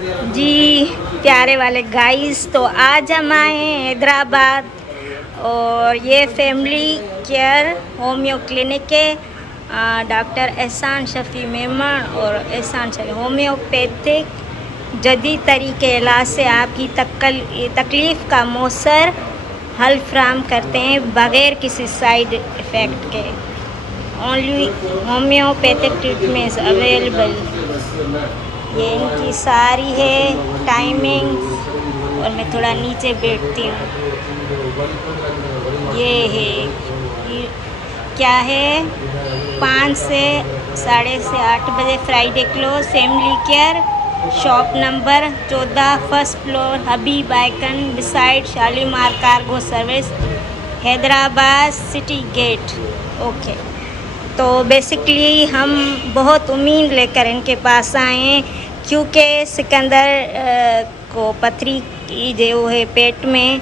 जी प्यारे वाले गाइस, तो आज हम आए हैं हैदराबाद और ये फैमिली केयर होम्यो क्लिनिक है। डॉक्टर एहसान शफ़ी मेमन और एहसान शफ़ी होम्योपैथिक जदीद तरीके इलाज से आपकी तकलीफ़ का मौसर हल फ्राहम करते हैं बग़ैर किसी साइड इफ़ेक्ट के। Only homeopathic treatment available. ये इनकी सारी है टाइमिंग और मैं थोड़ा नीचे बैठती हूँ। ये है ये क्या है, 5 से 8:30 बजे Friday close. Family care shop number 14 first floor Habib icon beside Shalimar cargo service Hyderabad city gate. Okay, तो बेसिकली हम बहुत उम्मीद लेकर इनके पास आए हैं क्योंकि सिकंदर को पथरी की जो है पेट में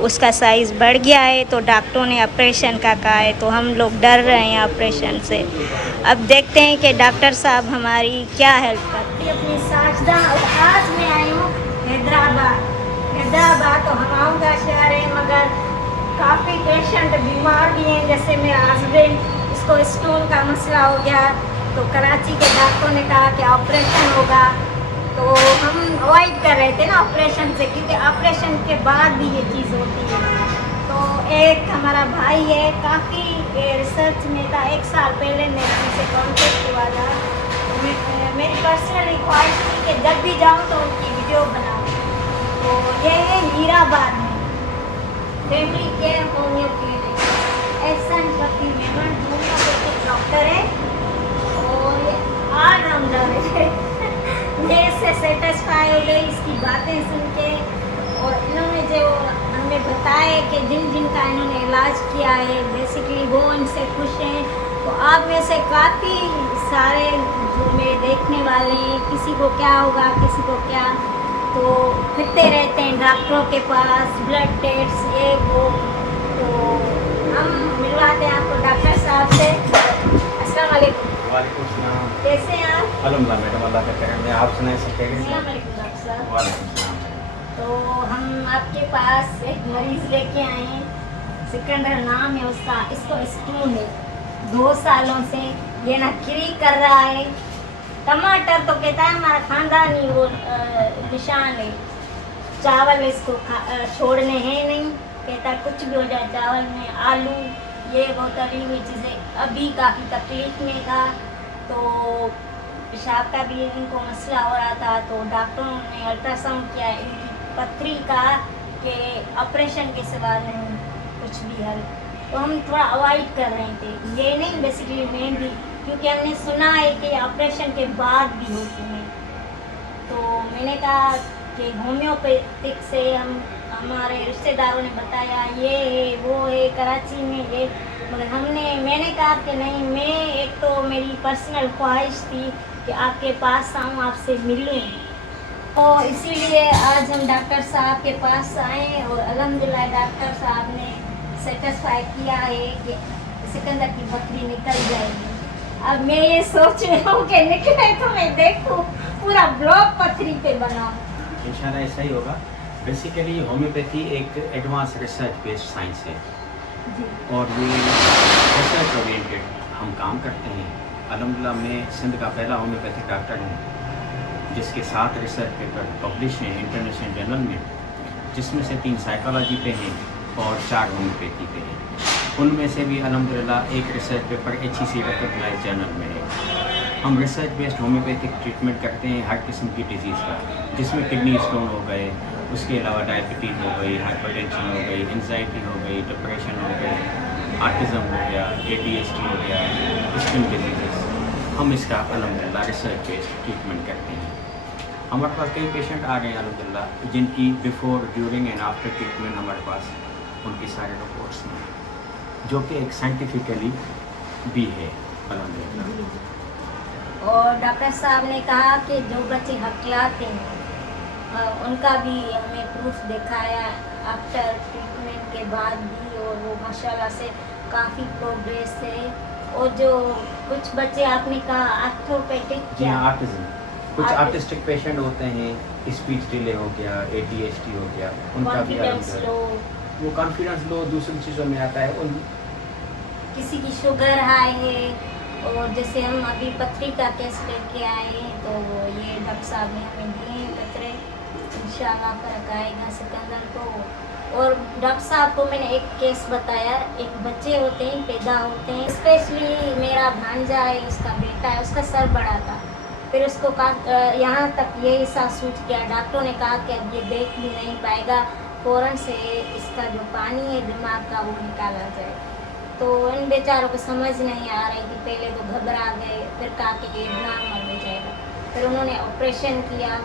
उसका साइज़ बढ़ गया है, तो डॉक्टरों ने ऑपरेशन का कहा है, तो हम लोग डर रहे हैं ऑपरेशन से। अब देखते हैं कि डॉक्टर साहब हमारी क्या हेल्प करते हैं। अपनी साजदा और आज मैं आई हूँ हैदराबाद। तो हमाऊं का शहर है, मगर काफ़ी पेशेंट बीमार भी हैं। जैसे मेरा हस्बैंड, इसको स्टोन का मसला हो गया, तो कराची के डॉक्टरों ने कहा कि ऑपरेशन होगा, तो हम अवॉइड कर रहे थे ना ऑपरेशन से, क्योंकि ऑपरेशन के बाद भी ये चीज़ होती है। तो एक हमारा भाई है, काफ़ी रिसर्च में था, 1 साल पहले मेरा उनसे कॉन्टेक्ट हुआ था। तो मेरी पर्सनल ख्वाहिश थी कि जब भी जाऊँ तो उनकी वीडियो बनाऊँ। तो ये है मीराबाद में फैमिली केयर होम्यो क्लिनिक। एहसान शफ़ी मेमन होम्योपैथिक डॉक्टर है और ये ऑलराउंडर है। मैं इससे सेटिस्फाई हो गई इसकी बातें सुन के, और इन्होंने जो हमें बताया कि जिन जिन का इन्होंने इलाज किया है बेसिकली वो इनसे खुश हैं। तो आप में से काफ़ी सारे जो मेरे देखने वाले हैं, किसी को क्या होगा किसी को क्या, तो फिरते रहते हैं डॉक्टरों के पास, ब्लड टेस्ट ये वो। तो हम मिलवाते हैं आपको डॉक्टर साहब से। अस्सलाम वालेकुम। वालेकुम सलाम। कैसे हैं आप? अल्हम्दुलिल्लाह मैडम, अल्लाह का करम है। आप सुनाए सब कैसे हैं? अस्सलाम वालेकुम डॉक्टर साहब। वालेकुम सलाम। तो हम आपके पास एक मरीज़ लेके आए हैं, सिकंदर नाम है उसका। इसको स्टोन है 2 सालों से, ये ना क्री कर रहा है। टमाटर तो कहता है हमारा खानदानी वो निशान है। चावल इसको छोड़ने हैं नहीं, कहता कुछ भी हो जाए चावल में, आलू ये वो तली हुई चीज़ें। अभी काफ़ी तकलीफ में था, तो पेशाब का भी इनको मसला हो रहा था, तो डॉक्टरों ने अल्ट्रासाउंड किया इनकी पथरी का कि ऑपरेशन के सिवा नहीं कुछ भी हल। तो हम थोड़ा अवॉइड कर रहे थे, ये नहीं बेसिकली मैं भी, क्योंकि हमने सुना है कि ऑपरेशन के बाद भी होती हैं। तो मैंने कहा कि होम्योपैथिक से हमारे रिश्तेदारों ने बताया ये है वो है कराची में ये, मगर मैंने कहा कि नहीं, मैं एक तो मेरी पर्सनल ख्वाहिश थी कि आपके पास आऊँ, आपसे मिलूँ, तो इसीलिए आज हम डॉक्टर साहब के पास आए और अल्हम्दुलिल्लाह डॉक्टर साहब ने सेटिस्फाई किया है कि सिकंदर की बकरी निकल जाएगी। अब मैं ये सोच रही हूँ कि निकले तो मैं देखूँ पूरा ब्लॉक पथरी पे बनाऊँ। इंशाल्लाह ऐसा ही होगा। बेसिकली होम्योपैथी एक एडवांस रिसर्च बेस्ड साइंस है जी। और ये रिसर्च ओरिएंटेड हम काम करते हैं। अल्हम्दुलिल्लाह मैं सिंध का पहला होम्योपैथिक डॉक्टर हूँ जिसके 7 रिसर्च पेपर पब्लिश हैं इंटरनेशनल जर्नल में, जिसमें से 3 साइकोलॉजी पे हैं और 4 होम्योपैथी पे हैं। उनमें से भी अल्हम्दुलिल्लाह एक research paper HEC recognised journal में है। हम रिसर्च बेस्ड होम्योपैथिक ट्रीटमेंट करते हैं हर किस्म की डिजीज़ का, जिसमें किडनी स्टोन हो गए, उसके अलावा डायबिटीज़ हो गई, हाइपरटेंशन हो गई, एंजाइटी हो गई, डिप्रेशन हो गई, ऑटिज़म हो गया, ADHD हो गया, स्किन डिजीज़। हम इसका अल्हम्दुलिल्लाह रिसर्च बेस्ड ट्रीटमेंट करते हैं। हमारे पास कई पेशेंट आ गए हैं अल्हम्दुलिल्लाह, जिनकी before during and after treatment हमारे पास उनकी सारे रिपोर्ट्स हैं, जो कि एक साइंटिफिकली भी है अल्हम्दुलिल्लाह। और डॉक्टर साहब ने कहा कि जो बच्चे हकलाते हैं उनका भी हमें प्रूफ दिखाया आफ्टर ट्रीटमेंट के बाद भी, और वो माशाल्लाह से काफ़ी प्रोग्रेस है। और जो कुछ बच्चे आपने कहा आर्थोपेडिक जी हाँ, कुछ आर्टिस्टिक पेशेंट होते हैं, स्पीच डिले हो गया, ADHD हो गया, उनका भी कॉन्फिडेंस लो, वो कॉन्फिडेंस लो दूसरी चीज़ों में आता है। उन किसी की शुगर हाई है, और जैसे हम अभी पथरी का केस लेके आए हैं, तो ये डॉक्टर साहब ने हमें दिए हैं पथरे, इंशाल्लाह फर्क आएगा सिकंदर को। और डॉक्टर साहब को मैंने एक केस बताया, एक बच्चे होते हैं पैदा होते हैं, स्पेशली मेरा भांजा है, उसका बेटा है, उसका सर बड़ा था, फिर उसको कहा यहाँ तक ये हिस्सा सूज गया, डॉक्टरों ने कहा कि अब ये देख भी नहीं पाएगा, फ़ौरन से इसका जो पानी है दिमाग का वो निकाला जाए। तो इन बेचारों को समझ नहीं आ रही थी, पहले तो घबरा गए, फिर कहा कि ये नॉर्मल हो जाएगा। फिर उन्होंने ऑपरेशन किया,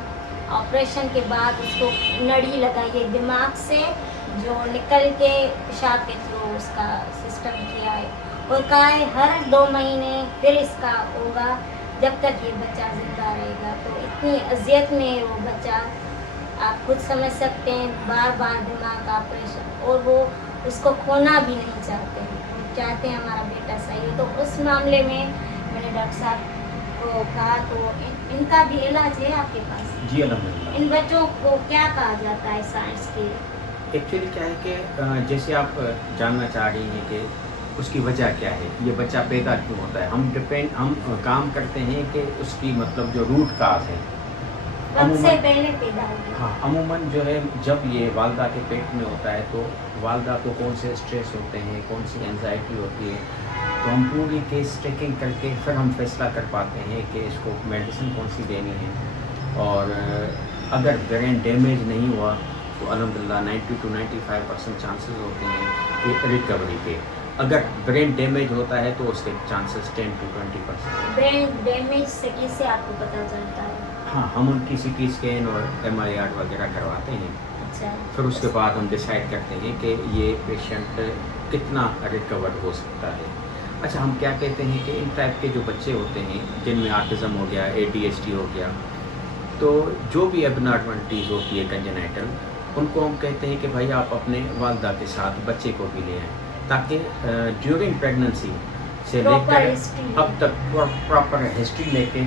ऑपरेशन के बाद उसको नड़ी लगाई दिमाग से, जो निकल के पेशाब के थ्रू उसका सिस्टम किया है, और कहा है हर 2 महीने फिर इसका होगा जब तक ये बच्चा ज़िंदा रहेगा। तो इतनी अजियत में है वो बच्चा, आप खुद समझ सकते हैं, बार बार दिमाग का ऑपरेशन, और वो उसको खोना भी नहीं चाहते हैं, वो चाहते हैं हमारा बेटा सही हो। तो उस मामले में मैंने डॉक्टर साहब को कहा, तो इनका भी इलाज है आपके पास? जी अल्हम्दुलिल्लाह। इन बच्चों को क्या कहा जाता है साइंस के? एक्चुअली क्या है कि जैसे आप जानना चाह रही हैं कि उसकी वजह क्या है, ये बच्चा पैदा क्यों होता है, हम काम करते हैं कि उसकी मतलब जो रूट काज है, वक्त से पहले पैदा हो गया। हाँ, अमूमन जो है जब ये वालदा के पेट में होता है, तो वालदा को कौन से स्ट्रेस होते हैं, कौन सी एंजाइटी होती है, तो हम पूरी केस टेकिंग करके फिर हम फैसला कर पाते हैं कि इसको मेडिसिन कौन सी देनी है। और अगर ब्रेन डैमेज नहीं हुआ तो अल्हम्दुलिल्लाह 90 to 95% चांसेस होते हैं कि रिकवरी के। अगर ब्रेन डैमेज होता है तो उसके चांसेस 10 to 20%। ब्रेन डैमेज से कैसे आपको पता चलता है? हाँ, हम उनकी CT स्कैन और MRI वगैरह करवाते हैं, अच्छा, फिर उसके बाद हम डिसाइड करते हैं कि ये पेशेंट कितना रिकवर हो सकता है। अच्छा, हम क्या कहते हैं कि इन टाइप के जो बच्चे होते हैं जिनमें ऑटिज़म हो गया, ADHD हो गया, तो जो भी एबनॉर्मलिटीज़ होती है कंजेनाइटल, उनको हम कहते हैं कि भाई आप अपने वालदा के साथ बच्चे को भी ले आएँ, ताकि ड्यूरिंग प्रेगनेंसी से लेकर अब तक प्रॉपर हिस्ट्री लेके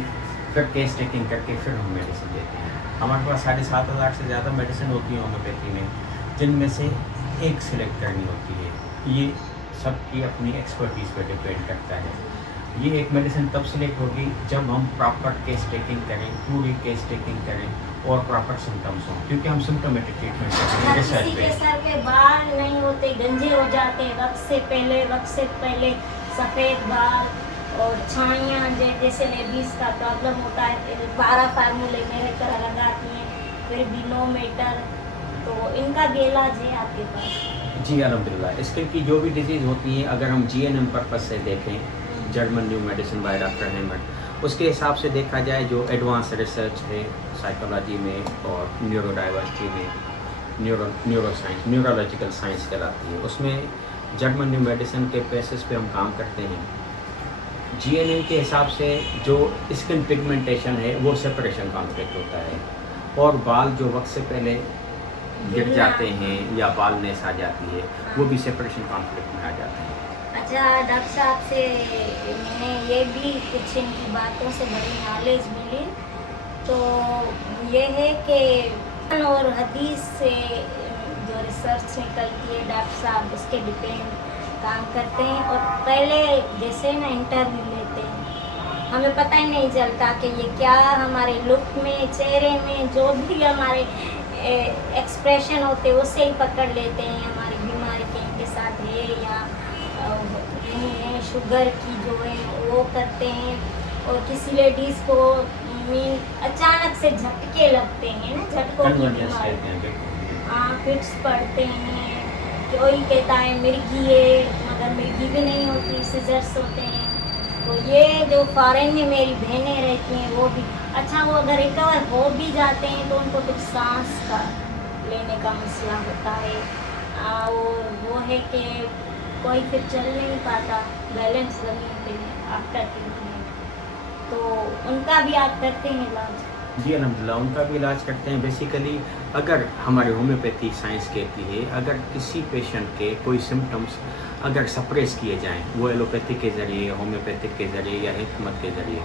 फिर केस टेकिंग करके फिर हम मेडिसिन देते हैं। हमारे पास 7,500 से ज़्यादा मेडिसिन होती है होम्योपैथी में, जिनमें से एक सिलेक्ट करनी होती है। ये सबकी अपनी एक्सपर्टीज़ पर डिपेंड करता है। ये एक मेडिसिन तब सिलेक्ट होगी जब हम प्रॉपर केस टेकिंग करें, पूरी केस टेकिंग करें और प्रॉपर सिम्टम्स हों, क्योंकि हम सिम्टोमेटिक ट्रीटमेंट करते हैं रिसर्च किसी पे। के सर पे बाल नहीं होते, गंजे हो जाते हैं वक्त से पहले सफ़ेद बाल और छाइयाँ, जैसे लेडीज़ का प्रॉब्लम होता है, 12 फार्मूले मेरे तरह लगाती हैं, फिर भी नो मैटर, तो इनका भी इलाज है आपके पास? जी अल्हम्दुलिल्लाह। इसके की जो भी डिजीज़ होती हैं, अगर हम GNM पर्पज़ से देखें, German new medicine by doctor Hammond, उसके हिसाब से देखा जाए, जो एडवांस रिसर्च है साइकोलॉजी में और न्यूरोडाइवर्सिटी में, न्यूरोसाइंस, न्यूरोलॉजिकल साइंस कहलाती है, उसमें जर्मन न्यू मेडिसिन के बेसिस पे हम काम करते हैं। GNM के हिसाब से जो स्किन पिगमेंटेशन है वो सेपरेशन कॉन्फ्लिक्ट होता है, और बाल जो वक्त से पहले गिर जाते हैं या बालनेस आ जाती है, वो भी सेपरेशन कॉन्फ्लिक्ट में आ जाते हैं। अच्छा, डॉक्टर साहब से मैंने ये भी कुछ इनकी बातों से बड़ी नॉलेज मिली, तो ये है कि कुरान और हदीस से जो रिसर्च निकलती है, डॉक्टर साहब उसके डिपेंड काम करते हैं, और पहले जैसे ना इंटरव्यू लेते हैं, हमें पता ही नहीं चलता कि ये क्या हमारे लुक में, चेहरे में, जो भी हमारे एक्सप्रेशन होते हैं उससे ही पकड़ लेते हैं हमारी बीमारी के इनके साथ है या नहीं है। शुगर की जो है वो करते हैं, और किसी लेडीज़ को अचानक से झटके लगते हैं ना, झटकों की बीमारी, हाँ, फिट्स पड़ते हैं, कोई कहता है मिर्गी है, मगर मिर्गी भी नहीं होती, सीजर्स होते हैं। तो ये जो फॉरेन में मेरी बहनें रहती हैं वो भी, अच्छा, वो अगर रिकवर हो भी जाते हैं तो उनको कुछ सांस का लेने का मसला होता है, और वो है कि कोई फिर चल नहीं पाता, बैलेंस ज़मीन पे आफ्टर ट्रीटमेंट, तो उनका भी आप करते हैं इलाज? जी अल्हम्दुलिल्लाह, उनका भी इलाज करते हैं। बेसिकली अगर हमारी होम्योपैथी साइंस कहती है, अगर किसी पेशेंट के कोई सिम्टम्स अगर सप्रेस किए जाएं, वो एलोपैथिक के ज़रिए, होम्योपैथिक के ज़रिए या हिकमत के ज़रिए,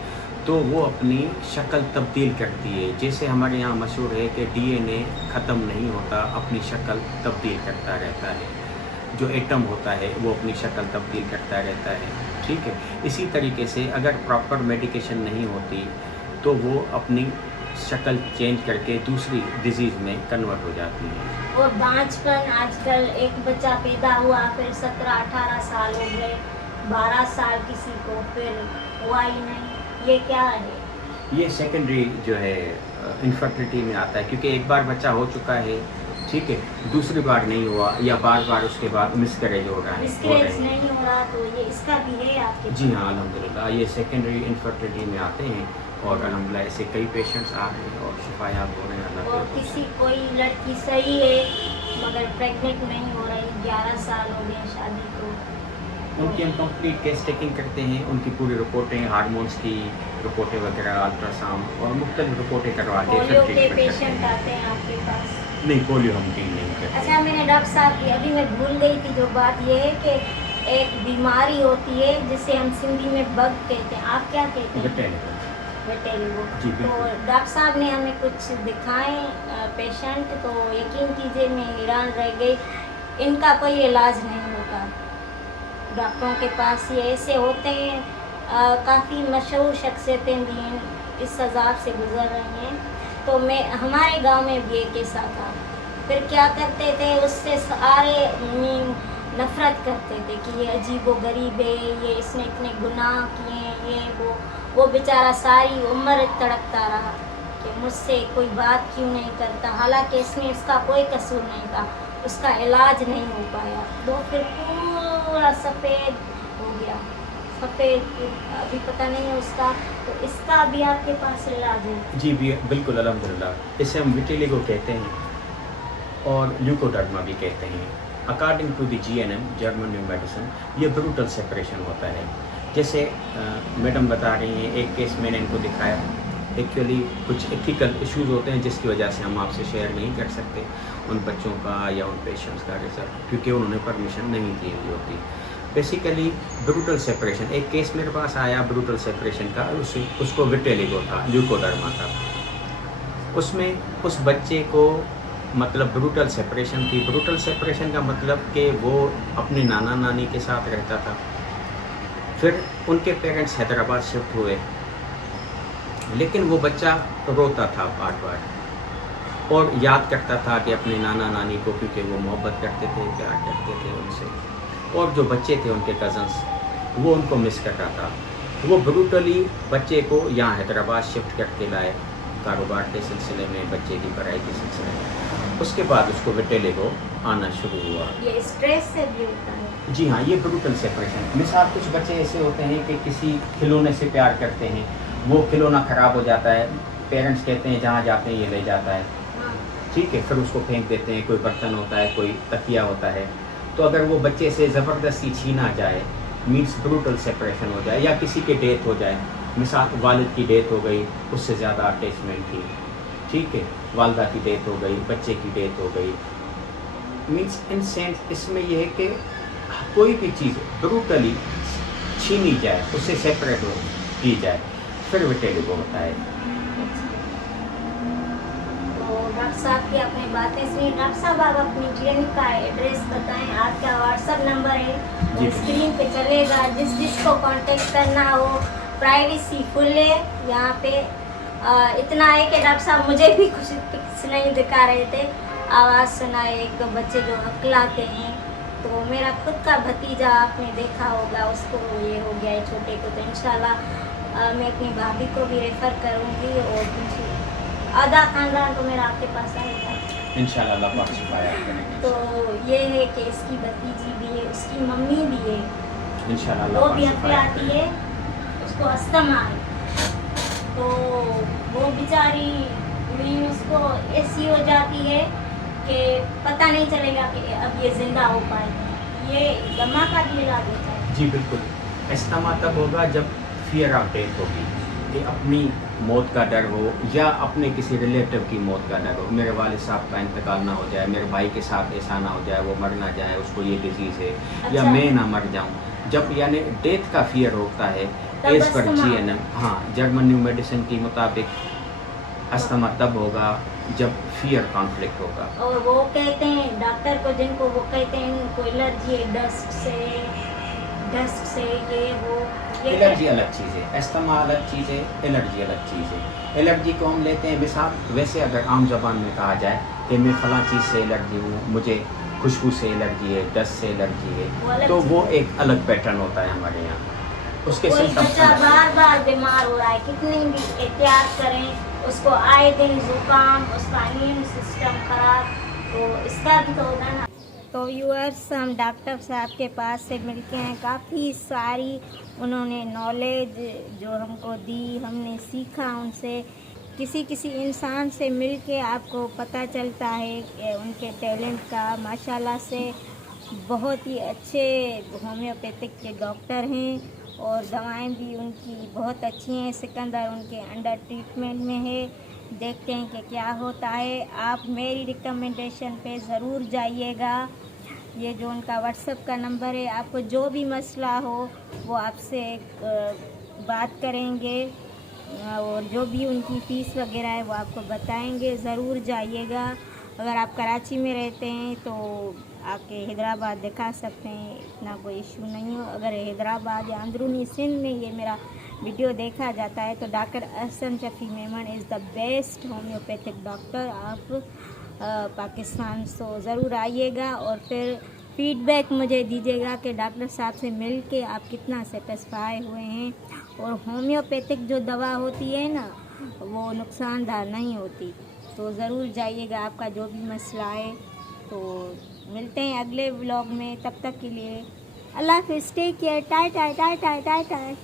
तो वो अपनी शक्ल तब्दील करती है। जैसे हमारे यहाँ मशहूर है कि डीएनए ख़त्म नहीं होता, अपनी शक्ल तब्दील करता रहता है। जो एटम होता है वो अपनी शक्ल तब्दील करता रहता है, ठीक है। इसी तरीके से अगर प्रॉपर मेडिकेशन नहीं होती तो वो अपनी शक्ल चेंज करके दूसरी डिजीज़ में कन्वर्ट हो जाती है। और बांझपन, आजकल एक बच्चा पैदा हुआ फिर 17-18 साल हो गए, 12 साल किसी को, फिर हुआ ही नहीं, ये क्या है? ये सेकेंडरी जो है इनफर्टिलिटी में आता है, क्योंकि एक बार बच्चा हो चुका है, ठीक है, दूसरी बार नहीं हुआ या बार बार उसके बाद मिसकैरेज हो रहा है, मिसकैरेज नहीं हो रहा, तो ये इसका भी है आपके? जी हाँ, अल्हम्दुलिल्लाह ये सेकेंडरी इनफर्टिलिटी में आते हैं और अल्हम्दुलिल्लाह ऐसे कई पेशेंट्स आ रहे हैं और शिफायाब हो रहे हैं अल्लाह और के हुक्म किसी से। कोई लड़की सही है मगर प्रेग्नेंट नहीं हो रही, 11 साल हो गए शादी को, उनकी हम कंप्लीट केस टेकिंग करते हैं, उनकी पूरी रिपोर्टें, हार्मोन्स की रिपोर्टें वगैरह, अल्ट्रासाउंड और मुख्तलिफ रिपोर्टें करवा के पोलियो फिर के ट्रीटमेंट करते पेशेंट हैं। आते हैं आपके पास? नहीं, पोलियो हम डील नहीं करते। अच्छा, मैंने डॉक्टर साहब की अभी मैं भूल गई थी जो बात, ये है कि एक बीमारी होती है जिसे हम सिंधी में बग कहते हैं, आप क्या कहते हैं? Botanical। वेटेरिको। जी, तो बिल्कुल। डॉक्टर साहब ने हमें कुछ दिखाए पेशेंट, तो यकीन कीजिए मैं हैरान रह गई, इनका कोई इलाज नहीं होता डॉक्टरों के पास। ये ऐसे होते हैं, काफ़ी मशहूर शख्सियतें भी इस अजाब से गुजर रही हैं। तो मैं हमारे गांव में भी एक ऐसा था, फिर क्या करते थे, उससे सारे नफ़रत करते थे कि ये अजीबो गरीब है, ये इसने इतने गुनाह किए हैं, ये वो बेचारा सारी उम्र तड़पता रहा कि मुझसे कोई बात क्यों नहीं करता, हालांकि इसमें उसका कोई कसूर नहीं था, उसका इलाज नहीं हो पाया, तो फिर पूरा सफ़ेद हो गया, सफ़ेद अभी पता नहीं है उसका, तो इसका भी आपके पास इलाज है? जी भी बिल्कुल अल्हम्दुलिल्लाह। इसे हम विटिलिगो कहते हैं और ल्यूकोडर्मा भी कहते हैं। According to the GNM, German new medicine, ये ब्रूटल सेपरेशन होता है। जैसे मैडम बता रही हैं, एक केस मैंने इनको दिखाया, एक्चुअली कुछ एथिकल इश्यूज होते हैं जिसकी वजह से हम आपसे शेयर नहीं कर सकते उन बच्चों का या उन पेशेंट्स का रिजल्ट, क्योंकि उन्होंने परमिशन नहीं दी हुई होती। बेसिकली ब्रूटल सेपरेशन, एक केस मेरे पास आया ब्रूटल सेपरेशन का, उसको विटिलिगो था, ल्यूकोडर्मा था। उसमें उस बच्चे को मतलब ब्रूटल सेपरेशन थी। ब्रूटल सेपरेशन का मतलब कि वो अपने नाना नानी के साथ रहता था, फिर उनके पेरेंट्स हैदराबाद शिफ्ट हुए, लेकिन वो बच्चा रोता था बार बार और याद करता था कि अपने नाना नानी को, क्योंकि वो मोहब्बत करते थे, प्यार करते थे उनसे, और जो बच्चे थे उनके कज़न्स वो उनको मिस कर रहा था। वो ब्रूटली बच्चे को यहाँ हैदराबाद शिफ्ट करके लाए, कारोबार के सिलसिले में, बच्चे की पढ़ाई के सिलसिले में। उसके बाद उसको विटिलिगो आना शुरू हुआ। ये स्ट्रेस से भी होता है? जी हाँ, ये ब्रूटल सेपरेशन। मिसाल, कुछ बच्चे ऐसे होते हैं कि किसी खिलौने से प्यार करते हैं, वो खिलौना ख़राब हो जाता है, पेरेंट्स कहते हैं जहाँ जाते हैं ये ले जाता है, हाँ। ठीक है, फिर उसको फेंक देते हैं। कोई बर्तन होता है, कोई तकिया होता है, तो अगर वो बच्चे से ज़बरदस्ती छीना जाए, मीन्स ब्रूटल सेपरेशन हो जाए, या किसी की डेथ हो जाए, मिसाल वालिद की डेथ हो गई, उससे ज़्यादा अटैचमेंट थी, ठीक है, वालदा की डेथ हो गई, बच्चे की डेथ हो गई, मीन्स इन सेंस इसमें यह है कि कोई भी चीज़ ब्रूटली छीनी जाए, उससे सेपरेट हो की जाए, फिर विटिलिगो होता है। तो डॉक्टर साहब की अपनी बातें सुनी। डॉक्टर साहब, आप अपनी क्लिनिक का एड्रेस बताएं, आपका व्हाट्सएप नंबर है जी। वो स्क्रीन पे चलेगा, जिसको कांटेक्ट करना हो, प्राइवेसी फुल है यहाँ पे। इतना है कि डॉक्टर साहब मुझे भी कुछ पिक्स नहीं दिखा रहे थे, आवाज़ सुना एक बच्चे जो हकलाते हैं, तो मेरा खुद का भतीजा आपने देखा होगा, उसको ये हो गया है छोटे को, तो इंशाल्लाह मैं अपनी भाभी को भी रेफ़र करूँगी और आधा खानदान तो मेरा आपके पास आएगा इंशाल्लाह, अल्लाह पाक शिफाया करेंगे। तो ये है कि इसकी भतीजी भी है, उसकी मम्मी भी है, इंशाल्लाह अल्लाह वो पाक भी शिफाया हकलाती करेंगे। है, उसको अस्थमा है, तो वो बेचारी मीन उसको ऐसी हो जाती है कि पता नहीं चलेगा कि अब ये ज़िंदा हो पाएगी। ये दमा का भी इलाज होता है? जी बिल्कुल। अस्थमा तब होगा जब फियर ऑफ डेथ होगी, कि अपनी मौत का डर हो या अपने किसी रिलेटिव की मौत का डर हो, मेरे वालिद साहब का इंतकाल ना हो जाए, मेरे भाई के साथ ऐसा ना हो जाए, वो मर ना जाए, उसको ये डिजीज़ है, या अच्छा। मैं ना मर जाऊं। जब यानी डेथ का फियर होता है, तब एज पर अस्थमा। GNM, हाँ, जर्मन न्यू मेडिसिन के मुताबिक अस्थमा तब होगा जब फियर कॉन्फ्लिक्ट होगा। और वो कहते हैं डॉक्टर को, जिनको वो कहते हैं उनको एलर्जी है डस्ट से ये वो, ये एलर्जी अलग चीज़ है, अस्थमा अलग चीज़ है, एलर्जी अलग चीज़ है। एलर्जी को हम लेते हैं मिसाल, वैसे अगर आम ज़बान में कहा जाए कि मैं फ़लाँ चीज़ से एलर्जी हूँ, मुझे खुशबू से एलर्जी है, डस्ट से एलर्जी वो है, अलग तो चीज़ वो है। एक अलग पैटर्न होता है हमारे यहाँ, उसके कोई सिम्टम्स बच्चा अलग हैं। बार बार बीमार हो रहा है, कितनी भी एहतियात करें, उसको आए दिन जुकाम, उसका इम्यून सिस्टम खराब, तो इसका भी तो होगा ना। तो व्यूअर्स, हम डॉक्टर साहब के पास से मिलके हैं, काफ़ी सारी उन्होंने नॉलेज जो हमको दी, हमने सीखा उनसे। किसी किसी इंसान से मिलके आपको पता चलता है कि उनके टैलेंट का। माशाल्लाह से बहुत ही अच्छे होम्योपैथिक के डॉक्टर हैं और दवाएं भी उनकी बहुत अच्छी हैं। सिकंदर उनके अंडर ट्रीटमेंट में है, देखते हैं कि क्या होता है। आप मेरी रिकमेंडेशन पे ज़रूर जाइएगा। ये जो उनका व्हाट्सएप का नंबर है, आपको जो भी मसला हो वो आपसे बात करेंगे और जो भी उनकी फ़ीस वगैरह है वो आपको बताएंगे। ज़रूर जाइएगा। अगर आप कराची में रहते हैं तो आके हैदराबाद दिखा सकते हैं, इतना कोई इशू नहीं हो। अगर हैदराबाद या अंदरूनी सिंध में ये मेरा वीडियो देखा जाता है तो doctor Ahsan Shafi Memon is the best homeopathic doctor of Pakistan. So ज़रूर आइएगा और फिर फीडबैक मुझे दीजिएगा कि डॉक्टर साहब से मिल के आप कितना सेटिस्फाई हुए हैं। और होम्योपैथिक जो दवा होती है ना, वो नुकसानदार नहीं होती। तो ज़रूर जाइएगा, आपका जो भी मसला है। तो मिलते हैं अगले व्लॉग में, तब तक के लिए अल्लाह हाफ़िज़, टेक केयर, टाटा टाटा टाटा।